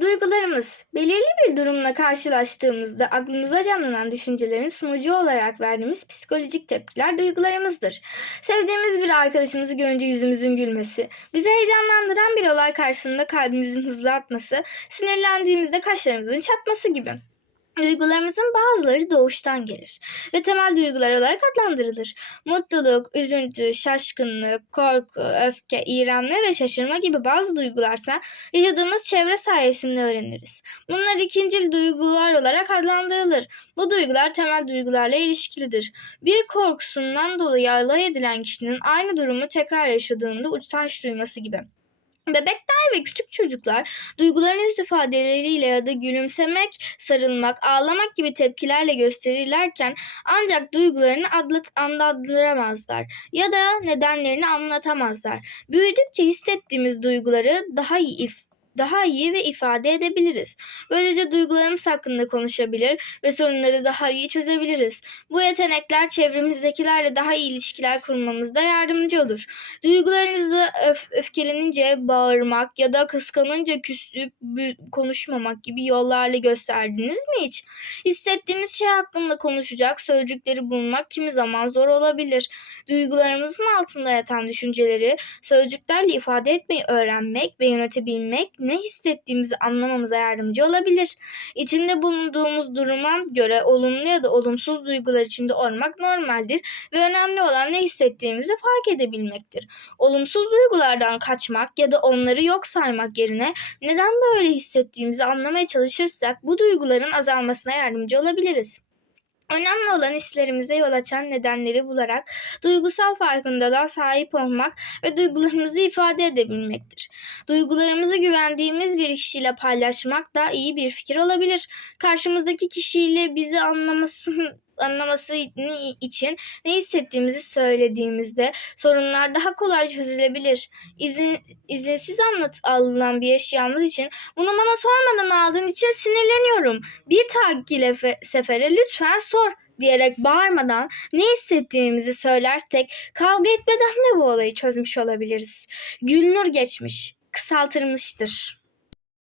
Duygularımız, belirli bir durumla karşılaştığımızda aklımıza canlanan düşüncelerin sunucu olarak verdiğimiz psikolojik tepkiler duygularımızdır. Sevdiğimiz bir arkadaşımızı görünce yüzümüzün gülmesi, bizi heyecanlandıran bir olay karşısında kalbimizin hızlı atması, sinirlendiğimizde kaşlarımızın çatması gibi. Duygularımızın bazıları doğuştan gelir ve temel duygular olarak adlandırılır. Mutluluk, üzüntü, şaşkınlık, korku, öfke, iğrenme ve şaşırma gibi bazı duygularsa yaşadığımız çevre sayesinde öğreniriz. Bunlar ikincil duygular olarak adlandırılır. Bu duygular temel duygularla ilişkilidir. Bir korkusundan dolayı alay edilen kişinin aynı durumu tekrar yaşadığında utanç duyması gibi. Bebekler ve küçük çocuklar duygularını yüz ifadeleriyle ya da gülümsemek, sarılmak, ağlamak gibi tepkilerle gösterirlerken ancak duygularını adlat- adlandıramazlar ya da nedenlerini anlatamazlar. Büyüdükçe hissettiğimiz duyguları daha iyi if- daha iyi ve ifade edebiliriz. Böylece duygularımız hakkında konuşabilir ve sorunları daha iyi çözebiliriz. Bu yetenekler çevremizdekilerle daha iyi ilişkiler kurmamızda yardımcı olur. Duygularınızı öf- öfkelenince bağırmak ya da kıskanınca küsüp konuşmamak gibi yollarla gösterdiniz mi hiç? Hissettiğiniz şey hakkında konuşacak sözcükleri bulmak kimi zaman zor olabilir. Duygularımızın altında yatan düşünceleri sözcüklerle ifade etmeyi öğrenmek ve yönetebilmek ne hissettiğimizi anlamamıza yardımcı olabilir. İçinde bulunduğumuz duruma göre olumlu ya da olumsuz duygular içinde olmak normaldir ve önemli olan ne hissettiğimizi fark edebilmektir. Olumsuz duygulardan kaçmak ya da onları yok saymak yerine neden böyle hissettiğimizi anlamaya çalışırsak bu duyguların azalmasına yardımcı olabiliriz. Önemli olan hislerimize yol açan nedenleri bularak duygusal farkındalığa sahip olmak ve duygularımızı ifade edebilmektir. Duygularımızı güvendiğimiz bir kişiyle paylaşmak da iyi bir fikir olabilir. Karşımızdaki kişiyle bizi anlaması anlaması için ne hissettiğimizi söylediğimizde sorunlar daha kolay çözülebilir. İzin, izinsiz anlat alınan bir eşyamız için bunu bana sormadan aldığın için sinirleniyorum. Bir takip sefere lütfen sor diyerek bağırmadan ne hissettiğimizi söylersek kavga etmeden de bu olayı çözmüş olabiliriz. Gülnur geçmiş, kısaltılmıştır.